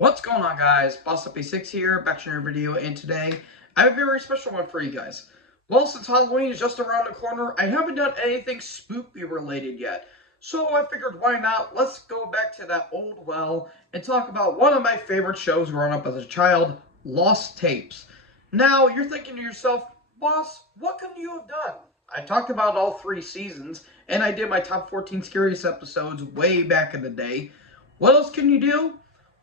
What's going on, guys? BossUp86 here, back to another video, and today I have a very special one for you guys. Well, since Halloween is just around the corner, I haven't done anything spooky related yet. So I figured, why not? Let's go back to that old well and talk about one of my favorite shows growing up as a child, Lost Tapes. Now, you're thinking to yourself, Boss, what could you have done? I talked about all 3 seasons, and I did my top 14 scariest episodes way back in the day. What else can you do?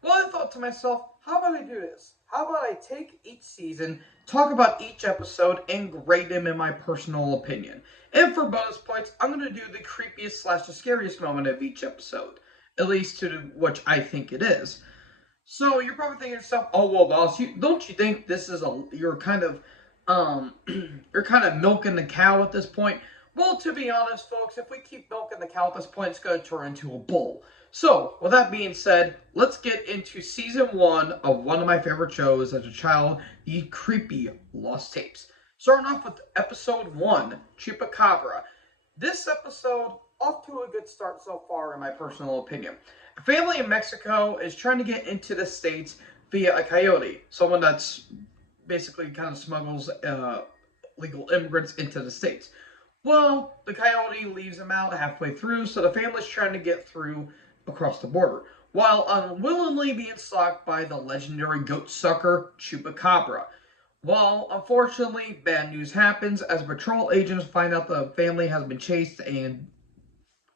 Well, I thought to myself, how about I do this? How about I take each season, talk about each episode, and grade them in my personal opinion. And for bonus points, I'm going to do the creepiest slash the scariest moment of each episode. At least to which I think it is. So you're probably thinking to yourself, oh well, boss, don't you think this is you're kind of you're kind of milking the cow at this point? Well, to be honest, folks, if we keep milking the cow at this point, it's going to turn into a bull. So, with that being said, let's get into season 1 of one of my favorite shows as a child, the creepy Lost Tapes. Starting off with episode 1, Chupacabra. This episode, off to a good start so far, in my personal opinion. A family in Mexico is trying to get into the States via a coyote, someone that's basically kind of smuggles legal immigrants into the States. Well, the coyote leaves them out halfway through, so the family's trying to get through across the border, while unwillingly being stalked by the legendary goat sucker Chupacabra. Well, unfortunately, bad news happens as patrol agents find out the family has been chased and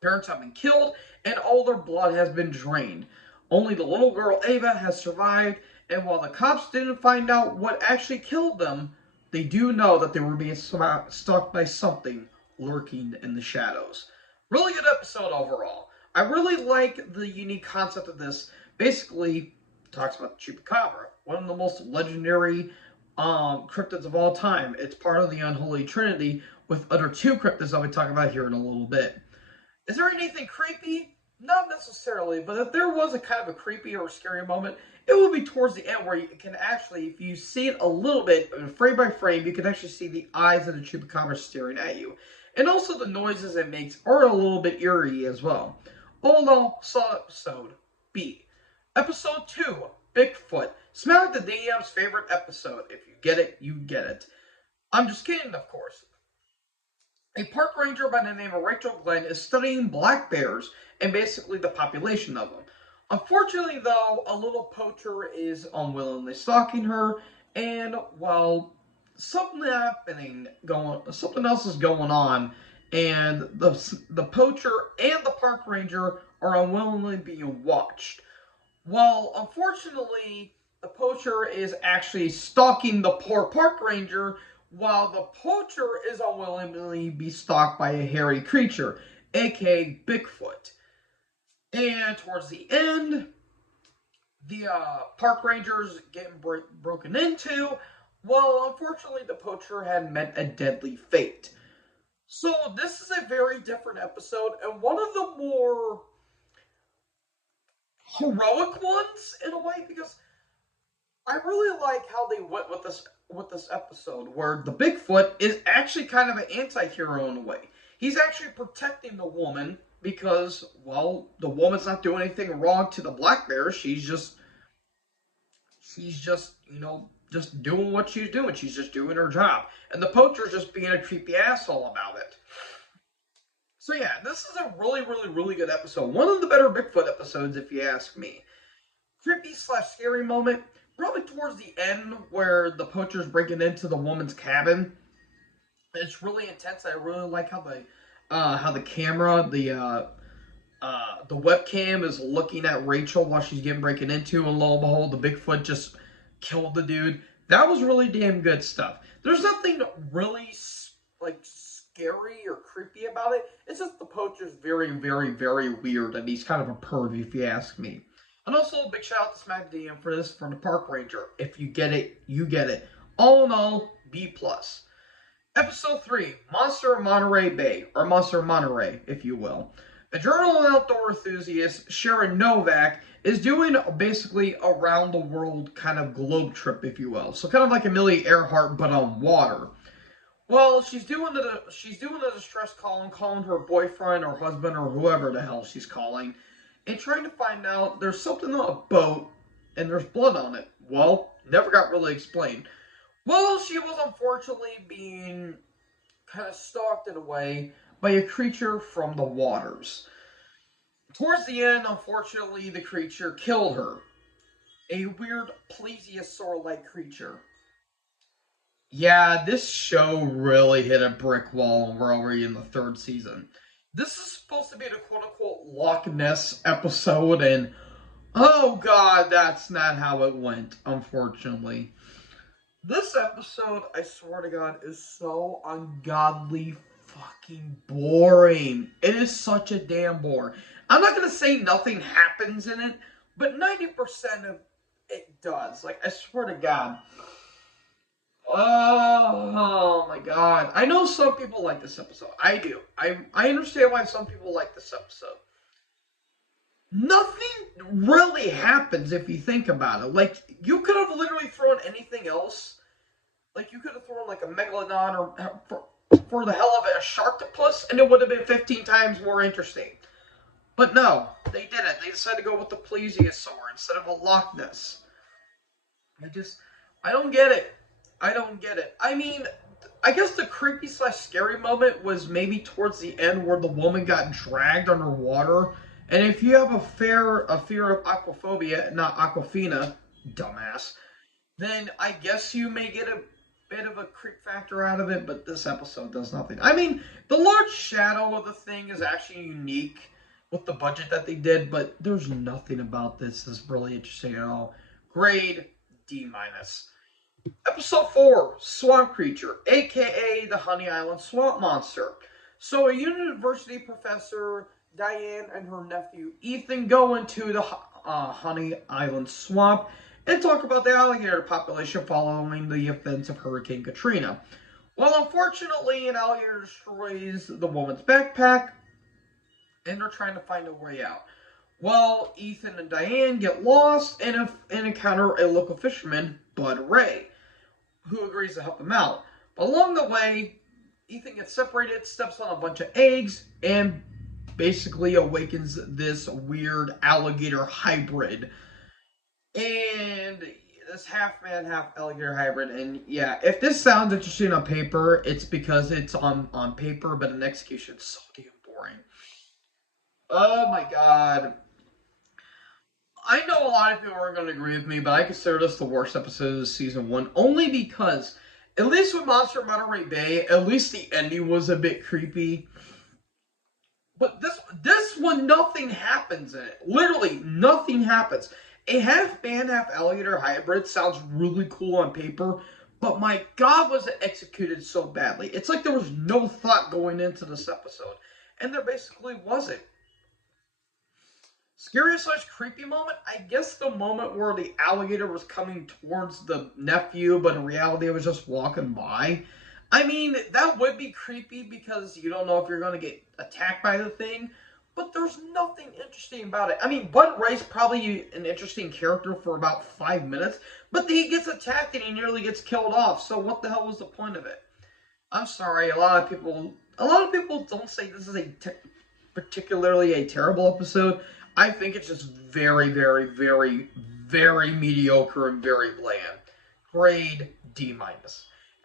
parents have been killed and all their blood has been drained. Only the little girl Ava has survived, and while the cops didn't find out what actually killed them, they do know that they were being stalked by something lurking in the shadows. Really good episode overall. I really like the unique concept of this. Basically, talks about the Chupacabra, one of the most legendary cryptids of all time. It's part of the Unholy Trinity, with other 2 cryptids I'll be talking about here in a little bit. Is there anything creepy? Not necessarily, but if there was a kind of a creepy or scary moment, it would be towards the end where you can actually, if you see it a little bit, frame by frame, you can actually see the eyes of the Chupacabra staring at you. And also the noises it makes are a little bit eerie as well. Although, saw episode B. Episode 2, Bigfoot. Smell like the DM's favorite episode. If you get it, you get it. I'm just kidding, of course. A park ranger by the name of Rachel Glenn is studying black bears and basically the population of them. Unfortunately, though, a little poacher is unwillingly stalking her, and well, something else is going on, and the poacher and the park ranger are unwillingly being watched. Well, unfortunately, the poacher is actually stalking the poor park ranger, while the poacher is unwillingly be stalked by a hairy creature, aka Bigfoot. And towards the end, the park rangers getting broken into. Well, unfortunately, the poacher had met a deadly fate. So this is a very different episode, and one of the more heroic ones in a way, because I really like how they went with this episode, where the Bigfoot is actually kind of an anti-hero in a way. He's actually protecting the woman because, well, the woman's not doing anything wrong to the black bear. She's just, just doing what she's doing. She's just doing her job. And the poacher's just being a creepy asshole about it. So yeah, this is a really, really, really good episode. One of the better Bigfoot episodes, if you ask me. Creepy slash scary moment, probably towards the end where the poacher's breaking into the woman's cabin. It's really intense. I really like how the camera, the webcam is looking at Rachel while she's getting breaking into, and lo and behold, the Bigfoot just killed the dude. That was really damn good stuff. There's nothing really like scary or creepy about it. It's just the poacher's very, very, very weird, and he's kind of a perv, if you ask me. And also, a big shout out to Smack DM for this from the Park Ranger. If you get it, you get it. All in all, B+. Episode 3, Monster of Monterey Bay, or Monster of Monterey, if you will. A journal and outdoor enthusiast, Sharon Novak, is doing basically a round the world kind of globe trip, if you will. So kind of like Amelia Earhart, but on water. Well, she's doing a distress calling her boyfriend or husband or whoever the hell she's calling, and trying to find out there's something on a boat and there's blood on it. Well, never got really explained. Well, she was unfortunately being kind of stalked in a way by a creature from the waters. Towards the end, unfortunately, the creature killed her. A weird plesiosaur-like creature. Yeah, this show really hit a brick wall, and we're already in the third season. This is supposed to be the quote-unquote Loch Ness episode, and oh god, that's not how it went, unfortunately. This episode, I swear to god, is so ungodly fucking boring. It is such a damn bore. I'm not gonna say nothing happens in it, but 90% of it does. Like, I swear to god. Oh my god. I know some people like this episode. I do. I understand why some people like this episode. Nothing really happens if you think about it. Like, you could have literally thrown anything else. Like, you could have thrown like a megalodon or for the hell of it, a sharktopus, and it would have been 15 times more interesting. But no, they didn't. They decided to go with the plesiosaur instead of a Loch Ness. I don't get it. I don't get it. I mean, I guess the creepy / scary moment was maybe towards the end where the woman got dragged underwater. And if you have a fear of aquaphobia, not aquafina, dumbass, then I guess you may get a bit of a creep factor out of it, but this episode does nothing. I mean, the large shadow of the thing is actually unique with the budget that they did, but there's nothing about this that's really interesting at all. Grade D-. Episode 4, Swamp Creature, aka the Honey Island Swamp Monster. So a university professor, Diane, and her nephew Ethan go into the Honey Island Swamp and talk about the alligator population following the events of Hurricane Katrina. Well, unfortunately, an alligator destroys the woman's backpack, and they're trying to find a way out. Well, Ethan and Diane get lost and encounter a local fisherman, Bud Ray, who agrees to help them out. But along the way, Ethan gets separated, steps on a bunch of eggs, and basically awakens this weird alligator hybrid. And this half man, half alligator hybrid. And yeah, if this sounds interesting on paper, it's because it's on paper, but in execution, it's so damn boring. Oh my god. I know a lot of people aren't going to agree with me, but I consider this the worst episode of season 1, only because, at least with Monster Monterey Bay, at least the ending was a bit creepy. But this one, nothing happens in it. Literally, nothing happens. A half man, half alligator hybrid sounds really cool on paper, but my god, was it executed so badly. It's like there was no thought going into this episode, and there basically wasn't. Scary / creepy moment? I guess the moment where the alligator was coming towards the nephew, but in reality it was just walking by. I mean, that would be creepy because you don't know if you're going to get attacked by the thing, but there's nothing interesting about it. I mean, Bud Ray's probably an interesting character for about 5 minutes, but he gets attacked and he nearly gets killed off, so what the hell was the point of it? I'm sorry, a lot of people don't say this is particularly a terrible episode. I think it's just very, very, very, very mediocre and very bland. Grade D-.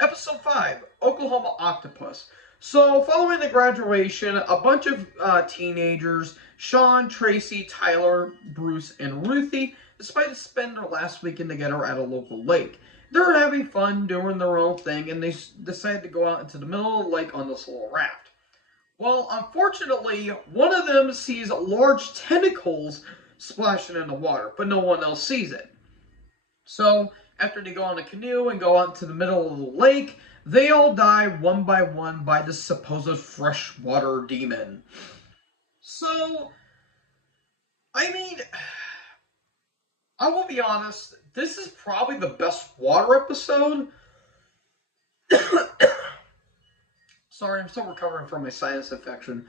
Episode 5, Oklahoma Octopus. So, following the graduation, a bunch of teenagers, Sean, Tracy, Tyler, Bruce, and Ruthie, decided to spend their last weekend together at a local lake. They're having fun, doing their own thing, and they decided to go out into the middle of the lake on this little raft. Well, unfortunately, one of them sees large tentacles splashing in the water, but no one else sees it. So, after they go on a canoe and go out into the middle of the lake, they all die one by one by this supposed freshwater demon. So, I mean, I will be honest, this is probably the best water episode. Sorry, I'm still recovering from my sinus infection.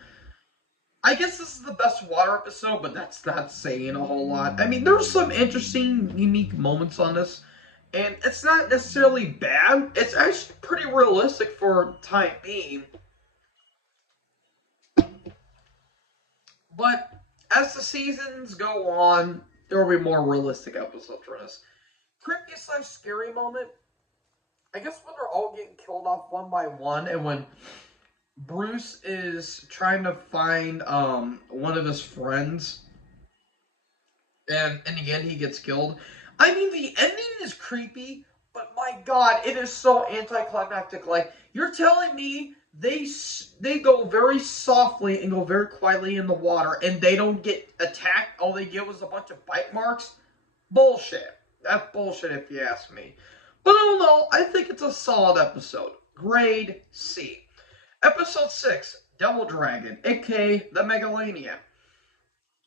I guess this is the best water episode, but that's not saying a whole lot. I mean, there's some interesting, unique moments on this, and it's not necessarily bad. It's actually pretty realistic for time being. But as the seasons go on, there will be more realistic episodes for this. Creepy / scary moment, I guess when they're all getting killed off one by one, and when Bruce is trying to find one of his friends, and in the end he gets killed. I mean, the ending is creepy, but my God, it is so anticlimactic. Like, you're telling me they go very softly and go very quietly in the water, and they don't get attacked. All they get was a bunch of bite marks. Bullshit. That's bullshit if you ask me. But I don't know. I think it's a solid episode. Grade C. Episode 6, Devil Dragon, aka the Megalania.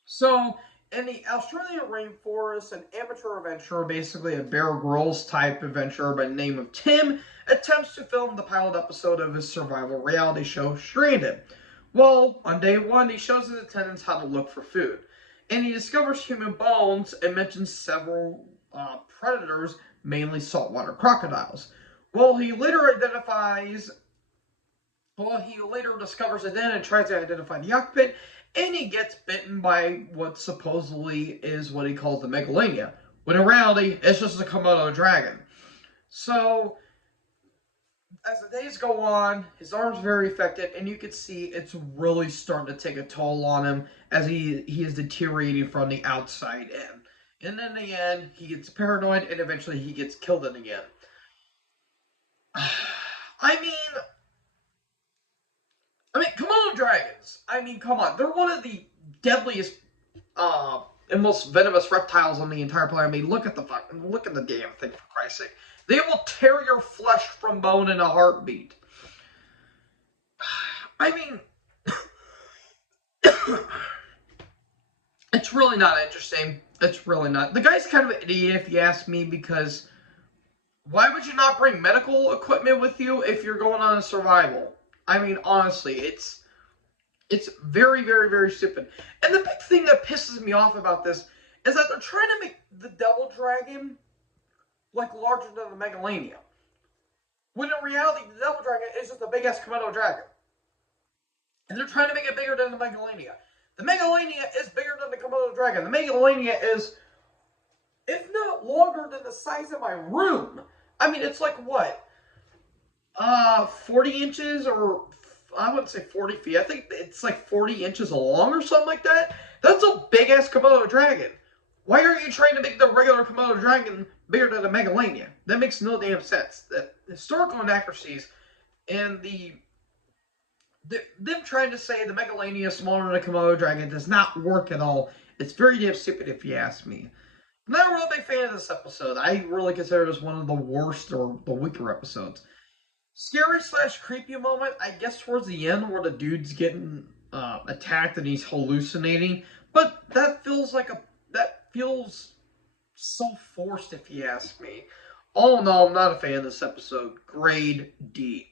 So, in the Australian rainforest, an amateur adventurer, basically a Bear Grylls type adventurer by the name of Tim, attempts to film the pilot episode of his survival reality show, Stranded. Well, on day one, he shows his attendants how to look for food, and he discovers human bones and mentions several predators, mainly saltwater crocodiles. Well, he later discovers it then and tries to identify the occupant, and he gets bitten by what supposedly is what he calls the Megalania, when in reality, it's just a Komodo dragon. So, as the days go on, his arm's very affected, and you can see it's really starting to take a toll on him as he is deteriorating from the outside in. And in the end, he gets paranoid, and eventually he gets killed in the end. I mean, Komodo dragons. I mean, come on. They're one of the deadliest and most venomous reptiles on the entire planet. I mean, look at the damn thing, for Christ's sake. They will tear your flesh from bone in a heartbeat. I mean, it's really not interesting. It's really not. The guy's kind of an idiot, if you ask me, because why would you not bring medical equipment with you if you're going on a survival? I mean, honestly, it's very, very, very stupid. And the big thing that pisses me off about this is that they're trying to make the Devil Dragon like larger than the Megalania. When in reality, the Devil Dragon is just a big-ass Komodo dragon. And they're trying to make it bigger than the Megalania. The Megalania is bigger than the Komodo dragon. The Megalania is, if not longer than the size of my room. I mean, it's like what? 40 inches, or I wouldn't say 40 feet. I think it's like 40 inches long or something like that. That's a big-ass Komodo dragon. Why are you trying to make the regular Komodo dragon bigger than the Megalania? That makes no damn sense. The historical inaccuracies and them trying to say the Megalania is smaller than the Komodo dragon does not work at all. It's very damn stupid if you ask me. I'm not a real big fan of this episode. I really consider this one of the worst or the weaker episodes. Scary / creepy moment, I guess towards the end where the dude's getting attacked and he's hallucinating. But that feels so forced if you ask me. All in all, I'm not a fan of this episode. Grade D.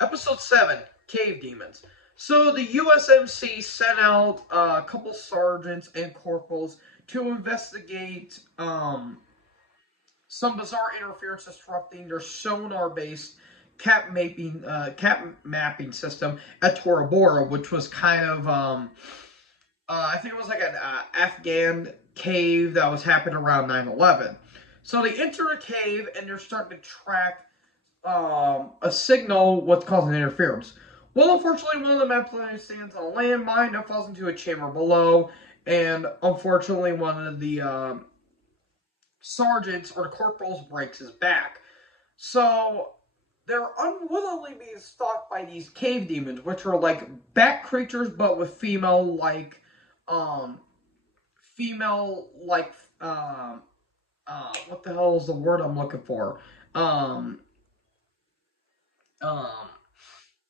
Episode 7, Cave Demons. So the USMC sent out a couple sergeants and corporals to investigate some bizarre interference disrupting their sonar-based cap mapping system at Tora Bora, which was kind of I think it was like an Afghan cave that was happening around 9/11. So they enter a cave and they're starting to track a signal, what's causing interference. Well, unfortunately, one of the map players stands on a landmine that falls into a chamber below, and unfortunately, one of the sergeants or the corporals breaks his back. So they're unwillingly being stalked by these cave demons, which are like bat creatures, but with female-like, what the hell is the word I'm looking for?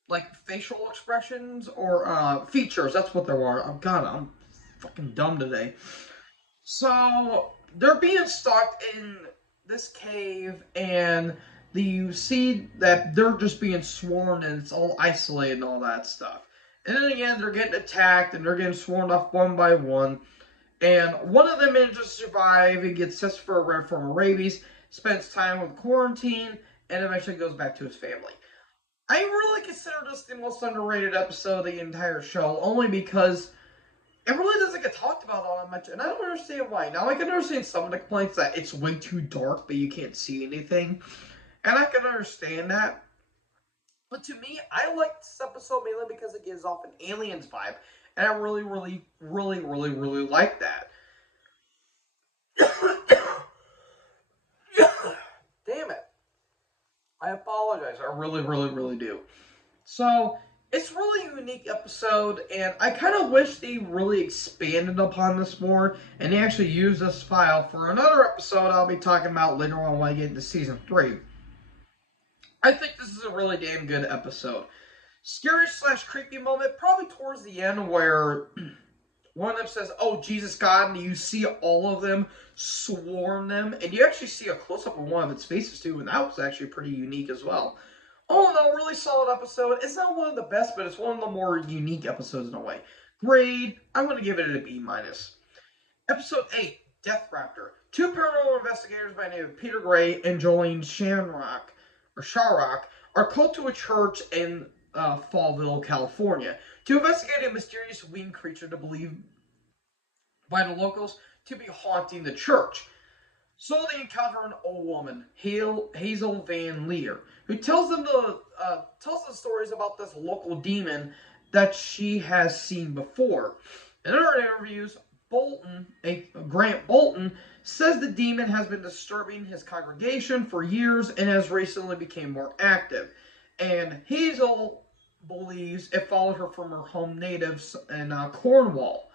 Like facial expressions or features. That's what they are. I'm fucking dumb today. So they're being stalked in this cave, and you see that they're just being swarmed, and it's all isolated and all that stuff. And in the end, they're getting attacked, and they're getting swarmed off one by one. And one of them manages to survive and gets tested for a rare form of rabies, spends time with quarantine, and eventually goes back to his family. I really consider this the most underrated episode of the entire show, only because it really doesn't get talked about all that much, and I don't understand why. Now, I can understand some of the complaints that it's way too dark, but you can't see anything, and I can understand that. But to me, I like this episode mainly because it gives off an Aliens vibe, and I really, really, really, really, really like that. Damn it. I apologize. I really, really, really do. So, it's really a unique episode, and I kind of wish they really expanded upon this more, and they actually used this file for another episode I'll be talking about later on when I get into Season 3. I think this is a really damn good episode. Scary slash creepy moment, probably towards the end, where one of them says, "Oh, Jesus God," and you see all of them swarm them, and you actually see a close-up of one of its faces, too, and that was actually pretty unique as well. All in all, really solid episode. It's not one of the best, but it's one of the more unique episodes in a way. Grade, I'm going to give it a B-. Episode 8, Death Raptor. Two paranormal investigators by the name of Peter Gray and Jolene Sharrock are called to a church in Fallville, California, to investigate a mysterious winged creature to believe by the locals to be haunting the church. So they encounter an old woman, Hazel Van Leer, who tells them stories about this local demon that she has seen before. In her interviews, Grant Bolton, says the demon has been disturbing his congregation for years and has recently become more active. And Hazel believes it followed her from her home natives in Cornwall.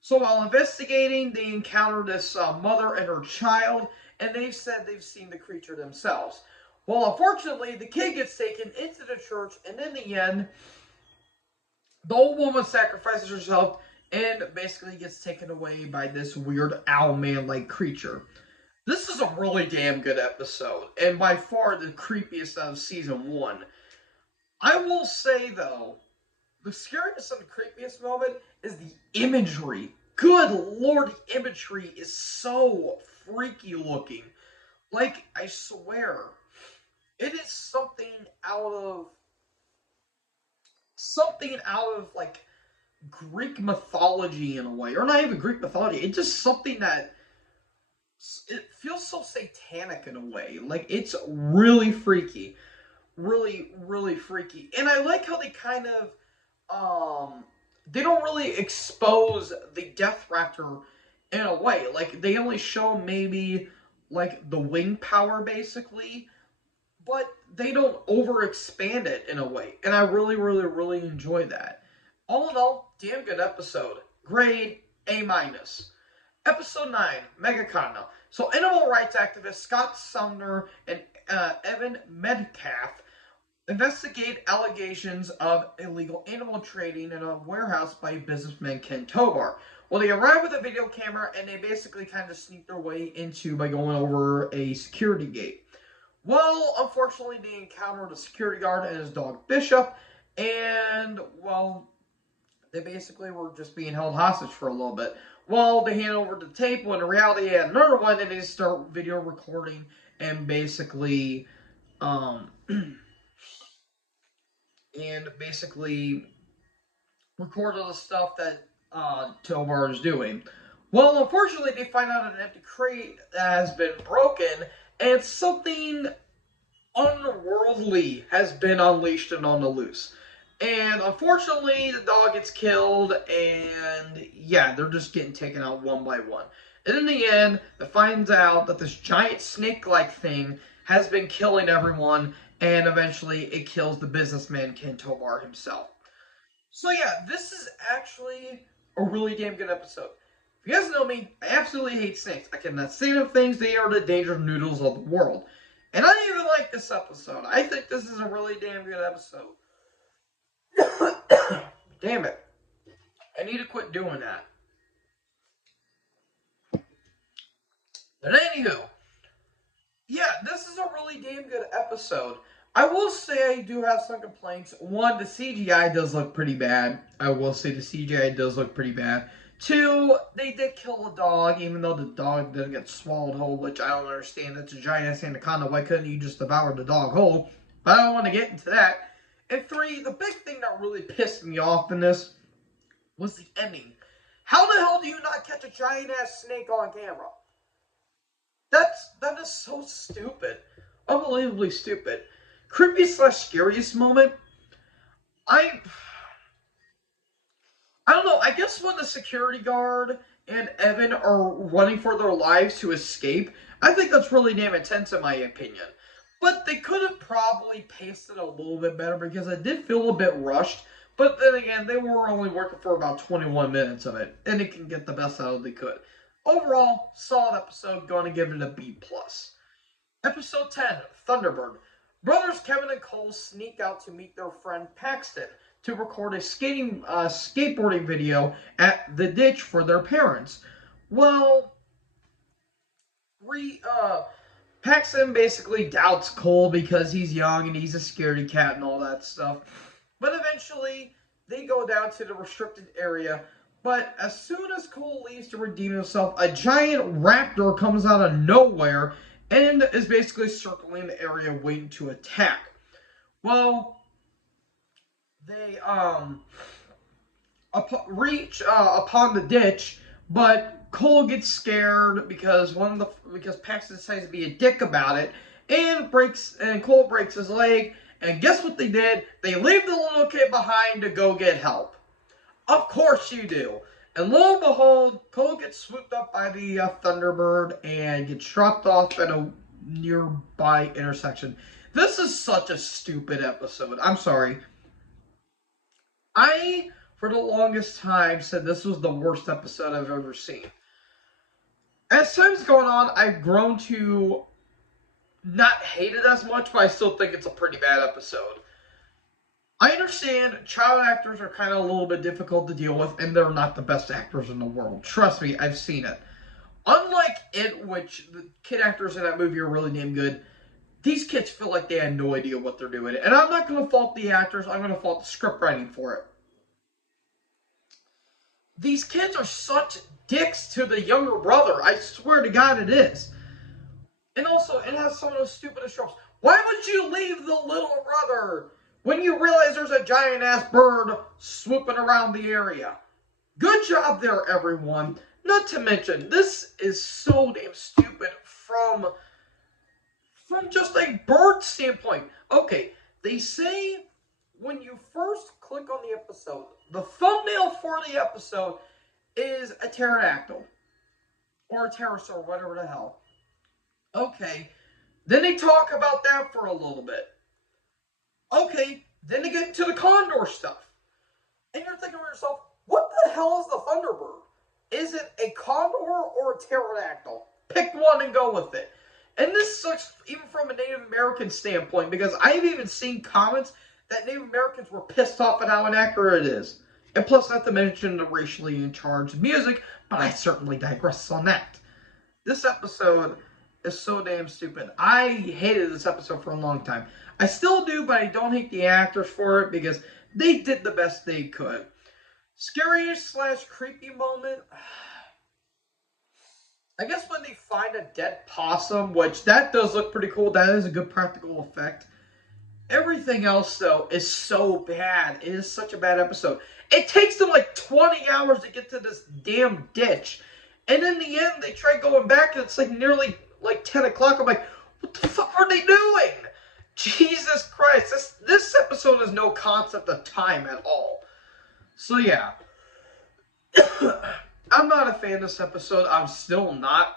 So while investigating, they encounter this mother and her child, and they've said they've seen the creature themselves. Well, unfortunately, the kid gets taken into the church, and in the end, the old woman sacrifices herself and basically gets taken away by this weird owl man-like creature. This is a really damn good episode, and by far the creepiest out of Season 1. I will say, though, the scariest and the creepiest moment is the imagery. Good lord, the imagery is so freaky looking. Like, I swear, it is something out of like Greek mythology in a way, or not even Greek mythology. It's just something that it feels so satanic in a way. Like, it's really freaky, really, really freaky. And I like how they kind of they don't really expose the Death Raptor in a way. Like, they only show maybe like the wing power basically, but they don't over expand it in a way. And I really, really, really enjoy that. All in all, damn good episode. Grade A-. Episode 9, Megaconda. So animal rights activist Scott Sumner and Evan Metcalf investigate allegations of illegal animal trading in a warehouse by businessman Ken Tobar. Well, they arrive with a video camera and they basically kind of sneak their way into by going over a security gate. Well, unfortunately, they encounter the security guard and his dog Bishop, and, well, they basically were just being held hostage for a little bit. Well, they hand over the tape when in reality they had another one, and they start video recording and basically, record all the stuff that Tobar is doing. Well, unfortunately, they find out an empty crate has been broken, and something unworldly has been unleashed and on the loose. And unfortunately, the dog gets killed, and yeah, they're just getting taken out one by one. And in the end, it finds out that this giant snake-like thing has been killing everyone, and eventually it kills the businessman Ken Tobar himself. So yeah, this is actually a really damn good episode. If you guys know me, I absolutely hate snakes. I cannot stand them things. They are the dangerous noodles of the world. And I even like this episode. I think this is a really damn good episode. Damn it. I need to quit doing that. But anywho, yeah, this is a really damn good episode. I will say I do have some complaints. One, the CGI does look pretty bad. I will say the CGI does look pretty bad. Two, they did kill a dog, even though the dog didn't get swallowed whole, which I don't understand. It's a giant anaconda. Why couldn't you just devour the dog whole? But I don't want to get into that. And three, the big thing that really pissed me off in this was the ending. How the hell do you not catch a giant ass snake on camera? That is so stupid. Unbelievably stupid. Creepy slash scariest moment. I I don't know. I guess when the security guard and Evan are running for their lives to escape, I think that's really damn intense in my opinion. But they could have probably paced it a little bit better because it did feel a bit rushed. But then again, they were only working for about 21 minutes of it, and it can get the best out of they could. Overall, solid episode. Going to give it a B plus. Episode 10, Thunderbird. Brothers Kevin and Cole sneak out to meet their friend Paxton to record a skateboarding video at the ditch for their parents. Well, Paxton basically doubts Cole because he's young and he's a scaredy cat and all that stuff. But eventually, they go down to the restricted area. But as soon as Cole leaves to redeem himself, a giant raptor comes out of nowhere and is basically circling the area waiting to attack. Well, they reach upon the ditch, but Cole gets scared because Paxton decides to be a dick about it, and Cole breaks his leg. And guess what they did? They leave the little kid behind to go get help. Of course you do. And lo and behold, Cole gets swooped up by the Thunderbird and gets dropped off at a nearby intersection. This is such a stupid episode. I'm sorry. I, for the longest time, said this was the worst episode I've ever seen. As time's going on, I've grown to not hate it as much, but I still think it's a pretty bad episode. I understand child actors are kind of a little bit difficult to deal with, and they're not the best actors in the world. Trust me, I've seen it. Unlike it, which the kid actors in that movie are really damn good, these kids feel like they had no idea what they're doing. And I'm not going to fault the actors, I'm going to fault the script writing for it. These kids are such dicks to the younger brother. I swear to God it is. And also, it has some of the stupidest tropes. Why would you leave the little brother when you realize there's a giant-ass bird swooping around the area? Good job there, everyone. Not to mention, this is so damn stupid from just a bird standpoint. Okay, they say when you first click on the episode, the thumbnail for the episode is a pterodactyl. Or a pterosaur, whatever the hell. Okay, then they talk about that for a little bit. Okay, then they get to the condor stuff. And you're thinking to yourself, what the hell is the Thunderbird? Is it a condor or a pterodactyl? Pick one and go with it. And this sucks even from a Native American standpoint, because I've even seen comments that Native Americans were pissed off at how inaccurate it is. And plus, not to mention the racially charged music, but I certainly digress on that. This episode is so damn stupid. I hated this episode for a long time. I still do, but I don't hate the actors for it because they did the best they could. Scariest slash creepy moment? I guess when they find a dead possum, which that does look pretty cool. That is a good practical effect. Everything else, though, is so bad. It is such a bad episode. It takes them like 20 hours to get to this damn ditch. And in the end, they try going back, and it's like nearly like 10 o'clock. I'm like, what the fuck are they doing? Jesus Christ. This episode has no concept of time at all. So, yeah. I'm not a fan of this episode. I'm still not.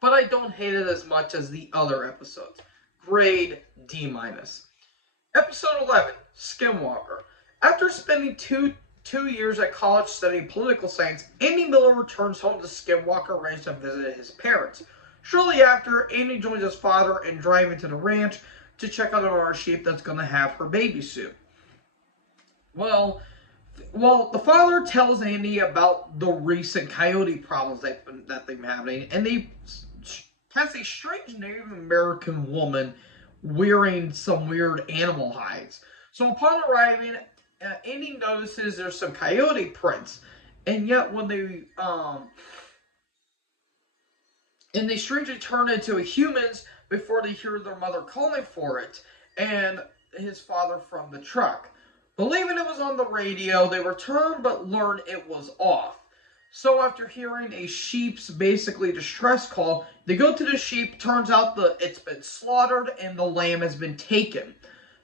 But I don't hate it as much as the other episodes. Grade D-. Episode 11, Skinwalker. After spending two years at college studying political science, Andy Miller returns home to Skinwalker Ranch to visit his parents. Shortly after, Andy joins his father in driving to the ranch to check out our sheep that's going to have her baby soon. Well, the father tells Andy about the recent coyote problems that they've been having, and they has a strange Native American woman wearing some weird animal hides. So upon arriving, Andy notices there's some coyote prints, and yet when they strangely turn into humans before they hear their mother calling for it, and his father from the truck. Believing it was on the radio, they return but learn it was off. So after hearing a sheep's basically distress call, they go to the sheep. Turns out it's been slaughtered and the lamb has been taken.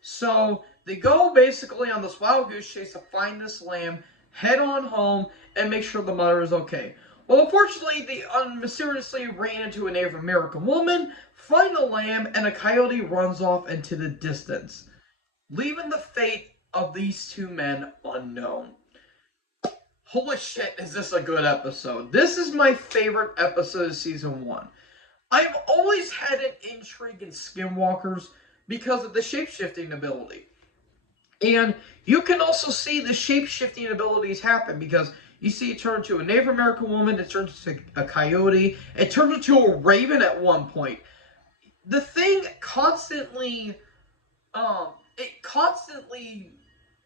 So they go basically on this wild goose chase to find this lamb, head on home, and make sure the mother is okay. Well, unfortunately, they mysteriously ran into a Native American woman, find the lamb, and a coyote runs off into the distance, leaving the fate of these two men unknown. Holy shit, is this a good episode? This is my favorite episode of Season 1. I've always had an intrigue in Skinwalkers because of the shape-shifting ability. And you can also see the shape-shifting abilities happen because you see it turn into a Native American woman, it turns into a coyote, it turns into a raven at one point. The thing constantly, it constantly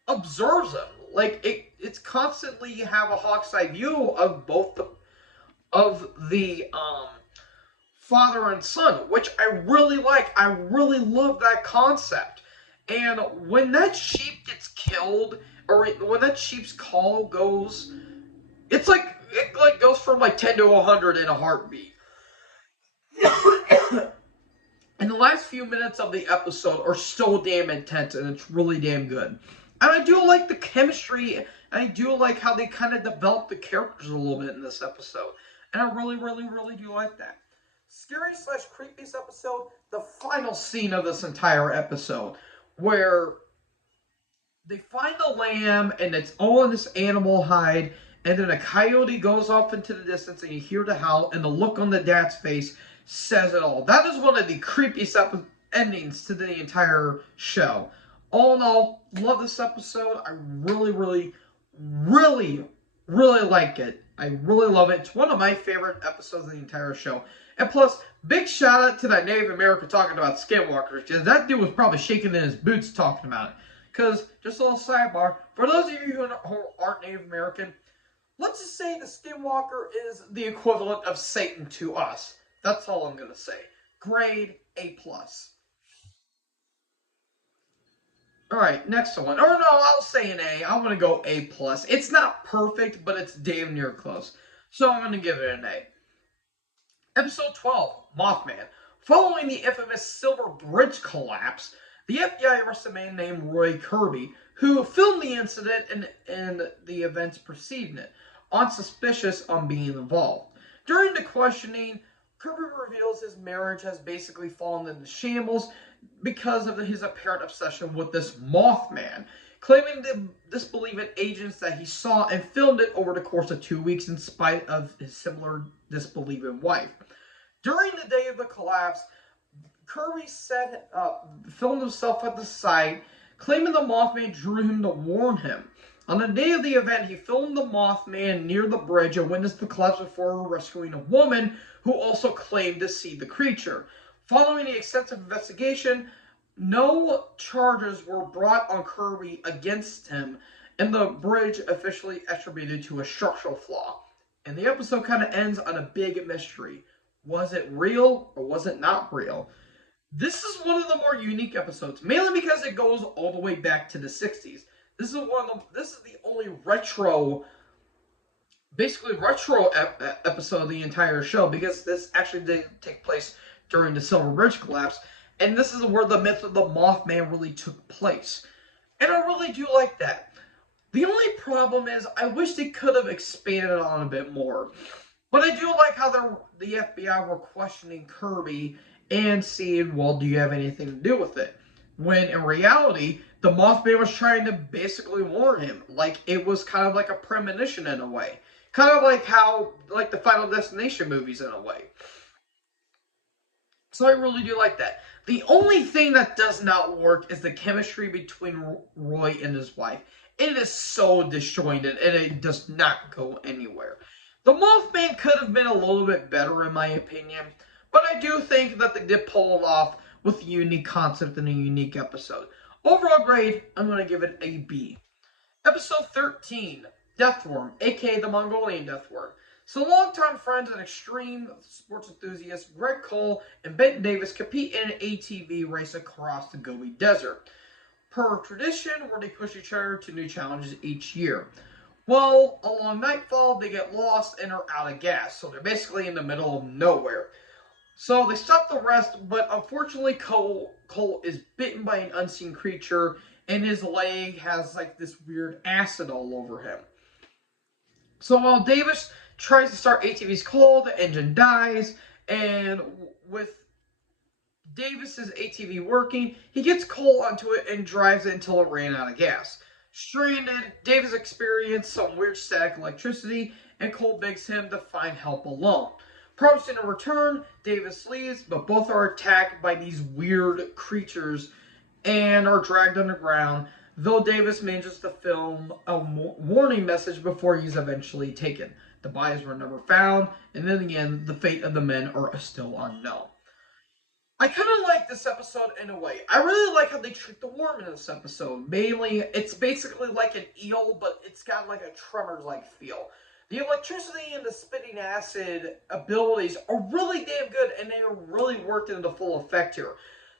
observes them. Like it's constantly have a hawk's eye view of both the father and son, which I really like. I really love that concept. And when that sheep gets killed, or when that sheep's call goes, it goes from like 10 to 100 in a heartbeat. And the last few minutes of the episode are so damn intense, and it's really damn good. And I do like the chemistry, and I do like how they kind of develop the characters a little bit in this episode. And I really, really, really do like that. Scary/creepiest episode, the final scene of this entire episode, where they find the lamb, and it's all in this animal hide, and then a coyote goes off into the distance, and you hear the howl, and the look on the dad's face says it all. That is one of the creepiest endings to the entire show. All in all, love this episode. I really, really, really, really like it. I really love it. It's one of my favorite episodes of the entire show. And plus, big shout out to that Native American talking about Skinwalkers, because that dude was probably shaking in his boots talking about it. Because, just a little sidebar, for those of you who aren't Native American, let's just say the Skinwalker is the equivalent of Satan to us. That's all I'm going to say. Grade A+. Alright, next one. Or no, I'll say an A. I want to go A+. It's not perfect, but it's damn near close. So I'm going to give it an A. Episode 12, Mothman. Following the infamous Silver Bridge collapse, the FBI arrested a man named Roy Kirby, who filmed the incident and the events preceding it, on suspicious of being involved. During the questioning, Kirby reveals his marriage has basically fallen into shambles because of his apparent obsession with this Mothman, claiming to disbelieve in agents that he saw and filmed it over the course of 2 weeks in spite of his similar disbelieving wife. During the day of the collapse, Kirby filmed himself at the site, claiming the Mothman drew him to warn him. On the day of the event, he filmed the Mothman near the bridge and witnessed the collapse before rescuing a woman who also claimed to see the creature. Following the extensive investigation, no charges were brought on Kirby against him, and the bridge officially attributed to a structural flaw. And the episode kind of ends on a big mystery. Was it real or was it not real? This is one of the more unique episodes, mainly because it goes all the way back to the 60s. This is the only retro episode of the entire show, because this actually did take place during the Silver Bridge collapse, and this is where the myth of the Mothman really took place. And I really do like that. The only problem is, I wish they could have expanded on it a bit more. But I do like how the FBI were questioning Kirby and seeing, well, do you have anything to do with it? When in reality, the Mothman was trying to basically warn him. Like, it was kind of like a premonition in a way. Kind of like how, like the Final Destination movies in a way. So I really do like that. The only thing that does not work is the chemistry between Roy and his wife. It is so disjointed, and it does not go anywhere. The Mothman could have been a little bit better, in my opinion, but I do think that they did pull it off with a unique concept and a unique episode. Overall grade, I'm going to give it a B. Episode 13, Deathworm, aka the Mongolian Deathworm. So longtime friends and extreme sports enthusiasts Greg Cole and Benton Davis compete in an ATV race across the Gobi Desert. Per tradition, where they push each other to new challenges each year. Well, along nightfall, they get lost and are out of gas, so they're basically in the middle of nowhere. So they stop the rest, but unfortunately, Cole is bitten by an unseen creature, and his leg has like this weird acid all over him. So while Davis tries to start ATV's Cole, the engine dies, and with Davis's ATV working, he gets Cole onto it and drives it until it ran out of gas. Stranded, Davis experienced some weird static electricity, and Cole begs him to find help alone. Promising to return, Davis leaves, but both are attacked by these weird creatures and are dragged underground, though Davis manages to film a warning message before he's eventually taken. The bodies were never found, and in the end, the fate of the men are still unknown. I kind of like this episode in a way. I really like how they treat the worm in this episode. Mainly, it's basically like an eel, but it's got like a Tremors-like feel. The electricity and the spitting acid abilities are really damn good, and they are really worked into full effect here.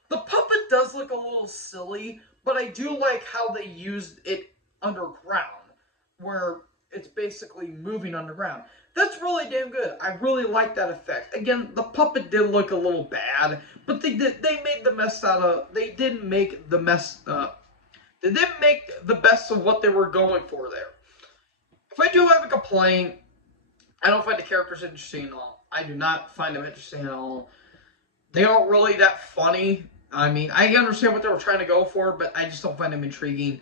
The puppet does look a little silly, but I do like how they used it underground, where it's basically moving underground. That's really damn good. I really like that effect. Again, the puppet did look a little bad, but they made the mess out of. They didn't make the mess. They didn't make the best of what they were going for there. If I do have a complaint, I don't find the characters interesting at all. I do not find them interesting at all. They aren't really that funny. I mean, I understand what they were trying to go for, but I just don't find them intriguing.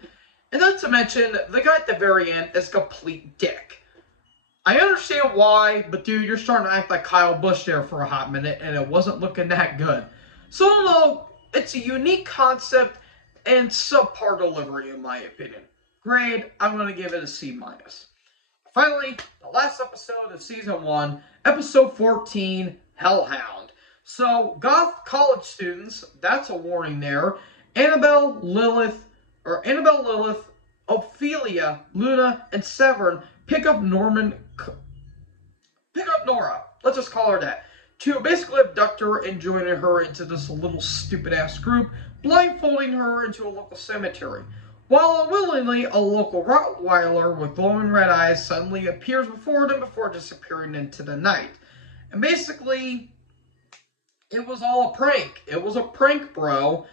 And not to mention, the guy at the very end is a complete dick. I understand why, but dude, you're starting to act like Kyle Busch there for a hot minute, and it wasn't looking that good. So, no, it's a unique concept and subpar delivery, in my opinion. Grade, I'm going to give it a C-. Finally, the last episode of Season 1, Episode 14, Hellhound. So, goth college students, that's a warning there. Annabelle, Lilith, Ophelia, Luna, and Severn pick up Nora. Let's just call her that. To basically abduct her and joining her into this little stupid ass group, blindfolding her into a local cemetery. While unwillingly, a local Rottweiler with glowing red eyes suddenly appears before them before disappearing into the night. And basically, it was all a prank. It was a prank, bro.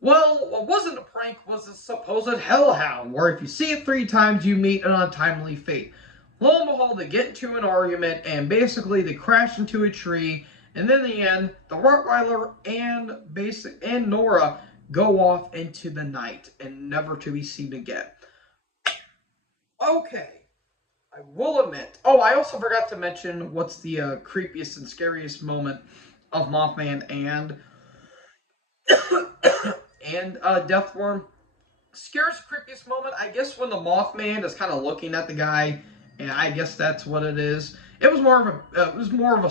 Well, what wasn't a prank was a supposed hellhound, where if you see it 3 times, you meet an untimely fate. Lo and behold, they get into an argument, and basically they crash into a tree, and in the end, the Rottweiler and Nora go off into the night, and never to be seen again. Okay, I will admit. Oh, I also forgot to mention what's the creepiest and scariest moment of Mothman and Deathworm. Scariest, creepiest moment, I guess, when the Mothman is kind of looking at the guy, and I guess that's what it is. It was more of a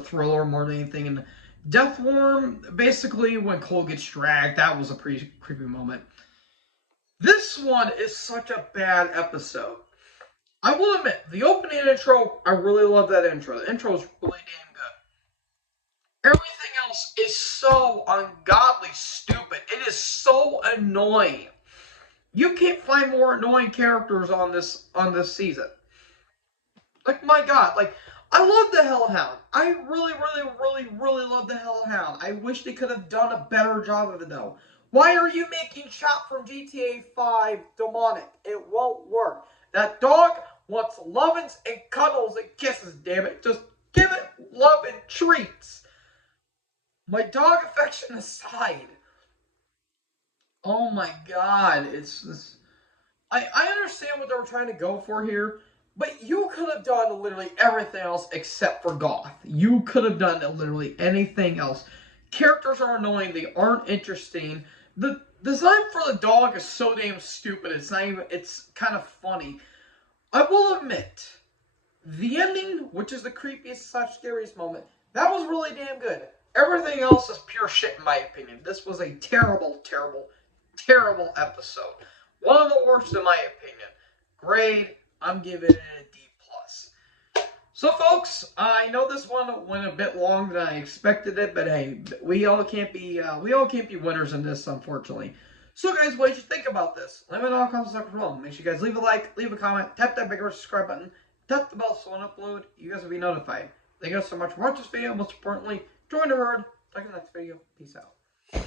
thriller more than anything. And Deathworm, basically, when Cole gets dragged, that was a pretty creepy moment. This one is such a bad episode. I will admit, the opening intro, I really love that intro. The intro is really damn good. Everything else is so ungodly stupid. It is so annoying. You can't find more annoying characters on this season. Like, my God, like, I love the Hellhound. I really, really, really, really love the Hellhound. I wish they could have done a better job of it, though. Why are you making Chop from GTA 5 demonic? It won't work. That dog wants lovins and cuddles and kisses, damn it. Just give it love and treats. My dog affection aside. Oh my God, it's this. I understand what they were trying to go for here, but you could have done literally everything else except for goth. You could have done literally anything else. Characters are annoying. They aren't interesting. The design for the dog is so damn stupid. It's kind of funny. I will admit, the ending, which is the creepiest / scariest moment, that was really damn good. Everything else is pure shit in my opinion. This was a terrible, terrible, terrible episode. One of the worst in my opinion. Grade, I'm giving it a D+. So folks, I know this one went a bit longer than I expected it, but hey, we all can't be winners in this, unfortunately. So guys, what did you think about this? Let me know in the comments section below. Make sure you guys leave a like, leave a comment, tap that big red subscribe button, tap the bell so when I upload, you guys will be notified. Thank you guys so much for watching this video. Most importantly, join the herd. Talk in the next video. Peace out.